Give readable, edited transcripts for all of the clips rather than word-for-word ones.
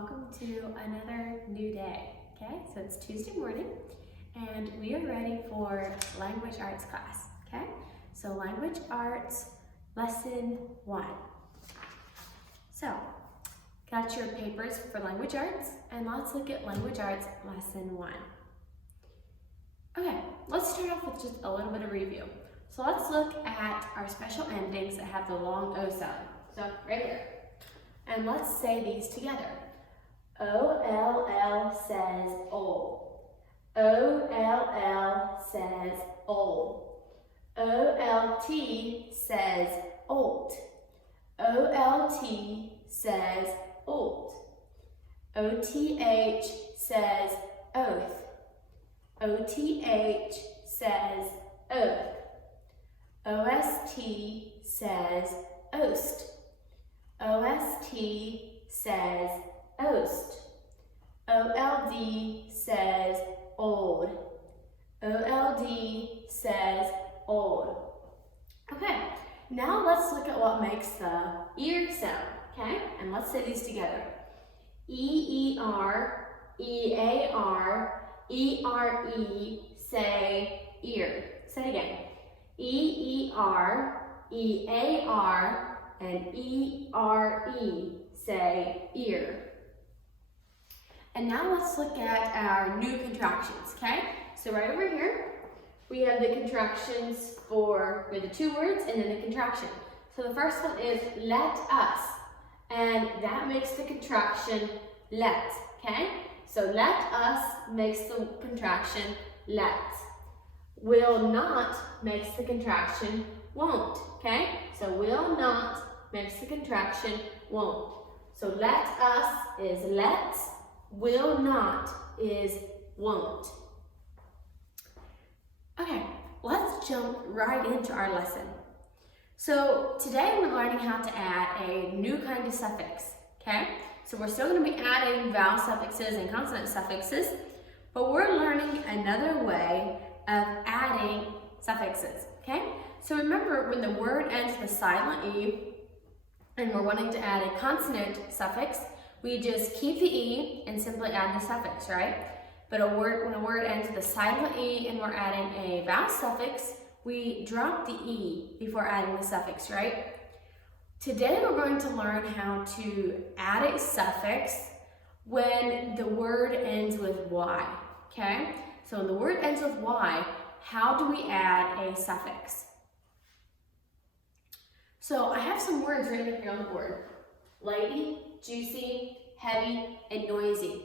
welcome to another new day. Okay, so it's Tuesday morning and we are ready for language arts class. Okay, so language arts lesson 1. So got your papers for language arts, and let's look at language arts lesson 1. Okay, let's start off with just a little bit of review. So let's look at our special endings that have the long O sound. So right here. And let's say these together. O-L-L says old. O-L-L says old. O-L-T says old. O-L-T says old. O-T-H says oath. O-T-H says oath. O-S-T says oast. O-S-T says oast. O-L-D says old. O-L-D says old. Okay, now let's look at what makes the ear sound, okay? And let's say these together. E-E-R, E-A-R, E-R-E, say ear. Say it again. E-E-R, E-A-R, and E-R-E, say ear. And now let's look at our new contractions, okay? So right over here, we have the contractions for, we have the 2 words and then the contraction. So the first one is let us, and that makes the contraction let, okay? So let us makes the contraction let. Will not makes the contraction won't, okay? So will not makes the contraction won't. So let us is let, will not is won't. Okay, let's jump right into our lesson. So today we're learning how to add a new kind of suffix, okay? So we're still going to be adding vowel suffixes and consonant suffixes, but we're learning another way of adding suffixes, okay? So remember, when the word ends with a silent E and we're wanting to add a consonant suffix, we just keep the E and simply add the suffix, right? But when a word ends with a silent E and we're adding a vowel suffix, we drop the E before adding the suffix, right? Today we're going to learn how to add a suffix when the word ends with Y, okay? So when the word ends with Y, how do we add a suffix? So I have some words written here on the board. Lady, juicy, heavy, and noisy.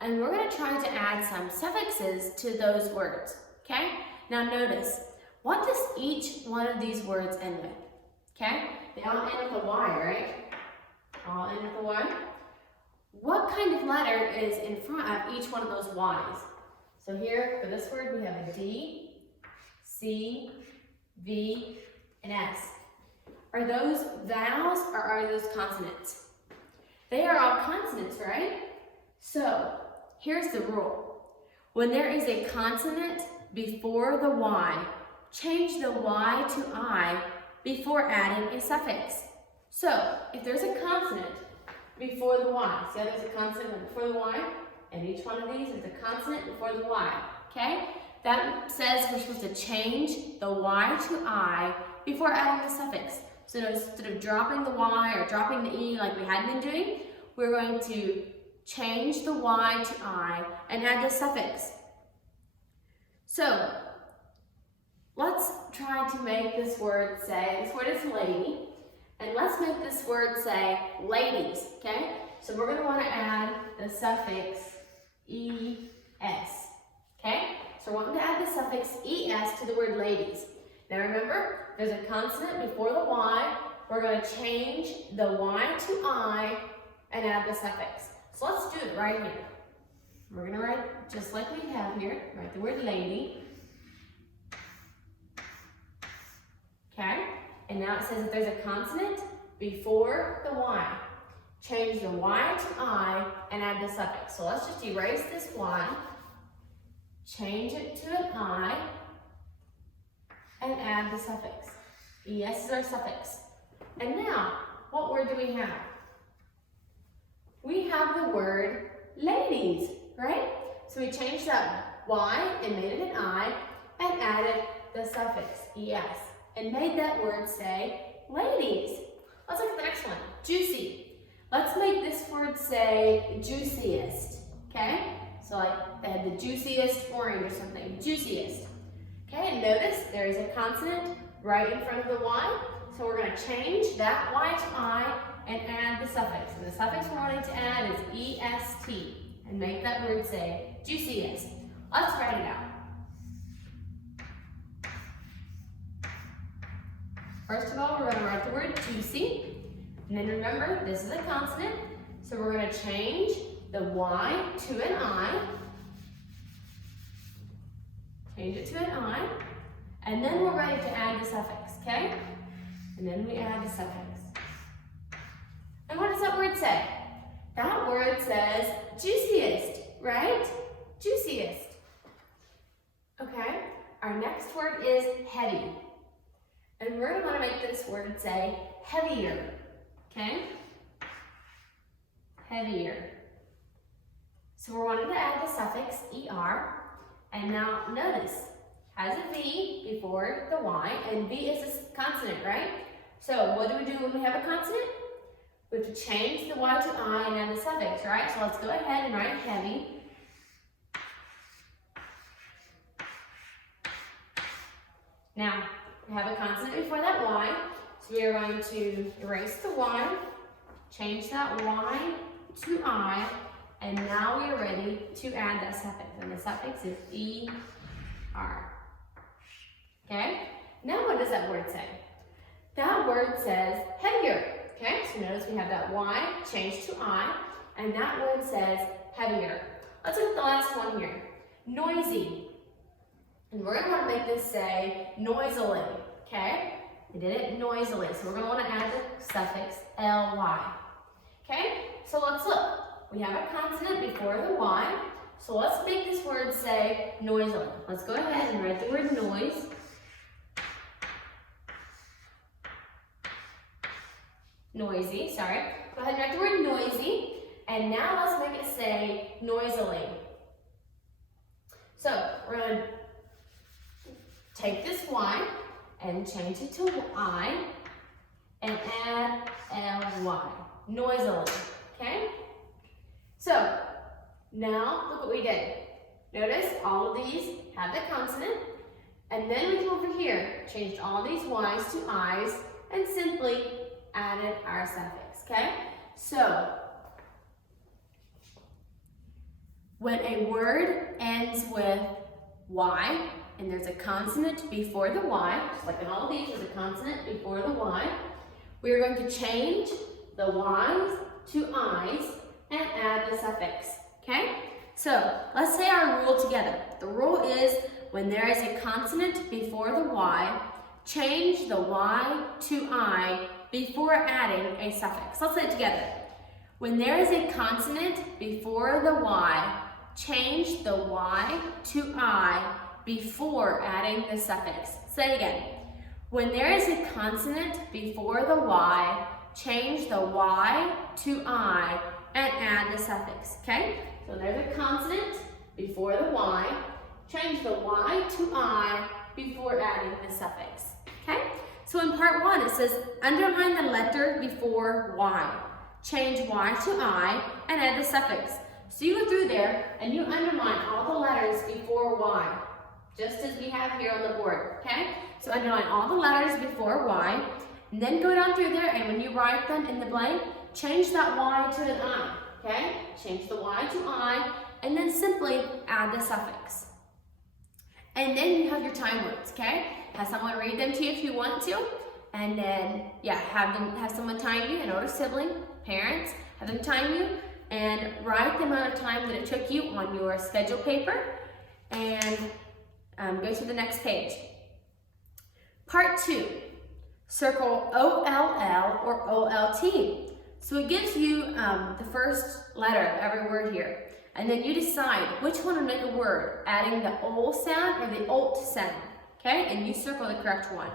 And we're going to try to add some suffixes to those words, okay? Now notice, what does each one of these words end with? Okay? They all end with a Y, right? All end with a Y. What kind of letter is in front of each one of those Y's? So here, for this word, we have a D, C, V, and S. Are those vowels or are those consonants? They are all consonants, right? So, here's the rule. When there is a consonant before the Y, change the Y to I before adding a suffix. So, if there's a consonant before the Y, see how there's a consonant before the Y? And each one of these is a consonant before the Y, okay? That says we're supposed to change the Y to I before adding the suffix. So instead of dropping the Y or dropping the E like we had been doing, we're going to change the Y to I and add the suffix. So let's try to make this word say, this word is lady, and let's make this word say ladies, okay? So we're going to want to add the suffix ES, okay? So we're wanting to add the suffix ES to the word ladies. Now remember, there's a consonant before the Y. We're going to change the Y to I and add the suffix. So let's do it right here. We're going to write just like we have here, write the word lady. Okay? And now it says that there's a consonant before the Y. Change the Y to I and add the suffix. So let's just erase this Y, change it to an I, and add the suffix. ES is our suffix. And now, what word do we have? we have the word ladies, right? So we changed that Y and made it an I and added the suffix es and made that word say ladies. Let's look at the next one, juicy. Let's make this word say juiciest, okay? So like they had the juiciest orange or something, juiciest. Okay, and notice there is a consonant right in front of the Y. So we're going to change that Y to I and add the suffix. And the suffix we're wanting to add is est and make that word say juiciest. Let's write it out. First of all, we're going to write the word juicy. And then remember, this is a consonant. So we're going to change the Y to an I. Change it to an I. And then we're ready to add the suffix, okay? And then we add the suffix. And what does that word say? That word says juiciest, right? Juiciest. Okay, our next word is heavy. And we're going to want to make this word say heavier, okay? Heavier. So we're wanting to add the suffix er. And now notice, has a V before the Y, and V is a consonant, right? So what do we do when we have a consonant? We have to change the Y to I and add the suffix, right? So let's go ahead and write heavy. Now, we have a consonant before that Y, so we are going to erase the Y, change that Y to I, and now we are ready to add that suffix, and the suffix is er. Okay? Now what does that word say? That word says heavier. Okay? So notice we have that Y changed to I, and that word says heavier. Let's look at the last one here. Noisy. And we're going to want to make this say noisily. Okay? We did it noisily, so we're going to want to add the suffix ly. Okay? So let's look. We have a consonant before the Y, so let's make this word say noisily. Let's go ahead and write the word noise. Noisy, sorry. Go ahead and write the word noisy, and now let's make it say noisily. So we're going to take this Y and change it to I and add ly, noisily, okay? So, now look what we did. Notice all of these have the consonant, and then we came over here, changed all these Y's to I's, and simply added our suffix, okay? So, when a word ends with Y, and there's a consonant before the Y, just like in all of these, there's a consonant before the Y, we're going to change the Y's to I's, and add the suffix, okay? So, let's say our rule together. The rule is when there is a consonant before the Y, change the Y to I before adding a suffix. Let's say it together. When there is a consonant before the Y, change the Y to I before adding the suffix. Say it again. When there is a consonant before the Y, change the Y to I and add the suffix, okay? So there's a consonant before the Y, change the Y to I before adding the suffix, okay? So in part 1, it says, underline the letter before Y, change Y to I, and add the suffix. So you go through there, and you underline all the letters before Y, just as we have here on the board, okay? So underline all the letters before Y, and then go down through there, and when you write them in the blank, change that Y to an I, okay? Change the Y to I, and then simply add the suffix. And then you have your time words, okay? Have someone read them to you if you want to, and then, yeah, have someone time you, an older sibling, parents, have them time you, and write the amount of time that it took you on your schedule paper, and go to the next page. Part 2, circle OLL or OLT. So it gives you the first letter of every word here. And then you decide which one to make a word, adding the O sound or the OLT sound. Okay, and you circle the correct one.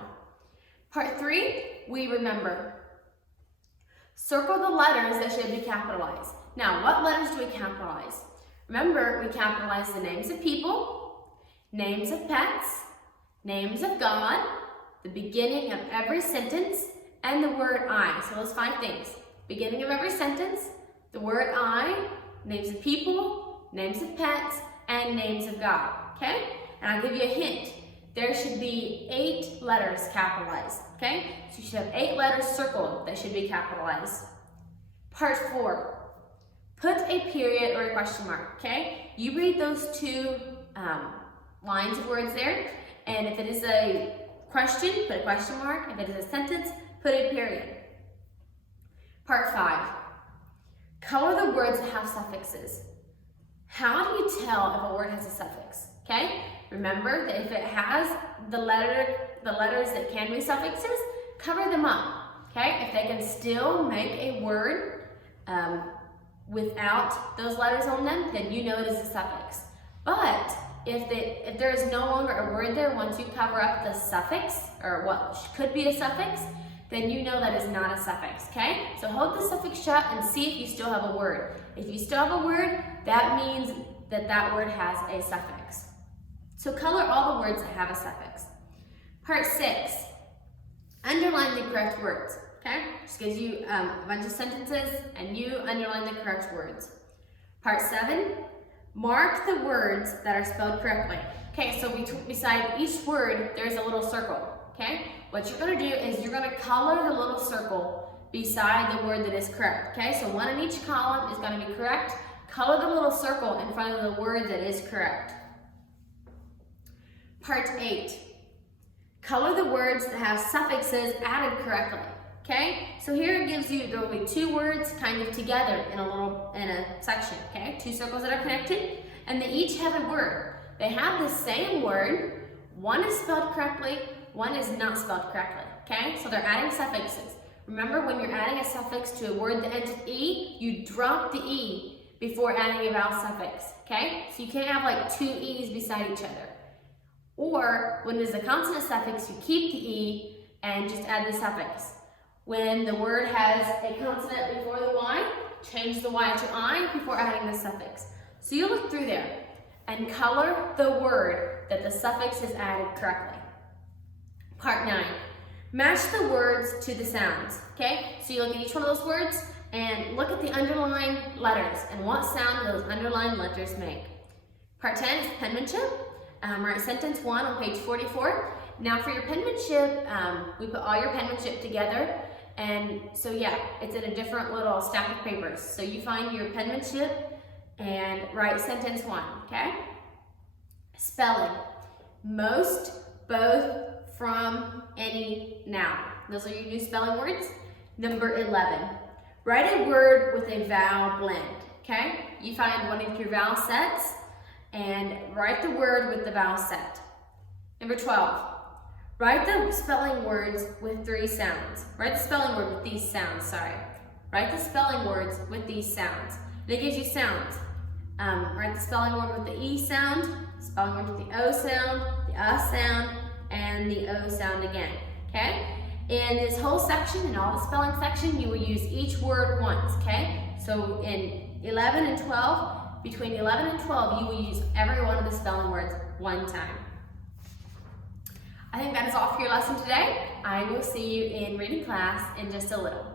Part 3, we remember. Circle the letters that should be capitalized. Now, what letters do we capitalize? Remember, we capitalize the names of people, names of pets, names of God, the beginning of every sentence, and the word I. So those 5 things. Beginning of every sentence, the word I, names of people, names of pets, and names of God, okay? And I'll give you a hint. There should be 8 letters capitalized, okay? So you should have 8 letters circled that should be capitalized. Part 4, put a period or a question mark, okay? You read those 2 lines of words there, and if it is a question, put a question mark. If it is a sentence, put a period. Part 5, color the words that have suffixes. How do you tell if a word has a suffix, okay? Remember that if it has the letters that can be suffixes, cover them up, okay? If they can still make a word without those letters on them, then you know it is a suffix. But if there is no longer a word there, once you cover up the suffix, or what could be a suffix, then you know that is not a suffix, okay? So hold the suffix shut and see if you still have a word. If you still have a word, that means that that word has a suffix. So color all the words that have a suffix. Part 6, underline the correct words, okay? Just gives you a bunch of sentences and you underline the correct words. Part 7, mark the words that are spelled correctly. Okay, so beside each word, there's a little circle, okay? What you're gonna do is you're gonna color the little circle beside the word that is correct, okay? So one in each column is gonna be correct. Color the little circle in front of the word that is correct. Part 8, color the words that have suffixes added correctly, okay? So here it gives you, there will be 2 words kind of together in a section, okay? 2 circles that are connected, and they each have a word. They have the same word, one is spelled correctly, one is not spelled correctly, okay? So they're adding suffixes. Remember, when you're adding a suffix to a word that ends with E, you drop the E before adding a vowel suffix, okay? So you can't have like 2 E's beside each other. Or when there's a consonant suffix, you keep the E and just add the suffix. When the word has a consonant before the Y, change the Y to I before adding the suffix. So you look through there and color the word that the suffix is added correctly. Part 9, match the words to the sounds, okay? So you look at each one of those words and look at the underlined letters and what sound those underlined letters make. Part 10 is penmanship. Write sentence 1 on page 44. Now for your penmanship, we put all your penmanship together, and so yeah, it's in a different little stack of papers. So you find your penmanship and write sentence 1, okay? Spelling, most, both, from, any, now. Those are your new spelling words. Number 11, write a word with a vowel blend, okay? You find one of your vowel sets and write the word with the vowel set. Number 12, write the spelling words with 3 sounds. Write the spelling word with these sounds, sorry. Write the spelling words with these sounds. And it gives you sounds. Write the spelling word with the E sound, spelling word with the O sound, the sound, and the O sound again, okay? In this whole section, in all the spelling section, you will use each word once, okay? So in 11 and 12, between 11 and 12, you will use every one of the spelling words one time. I think that is all for your lesson today. I will see you in reading class in just a little.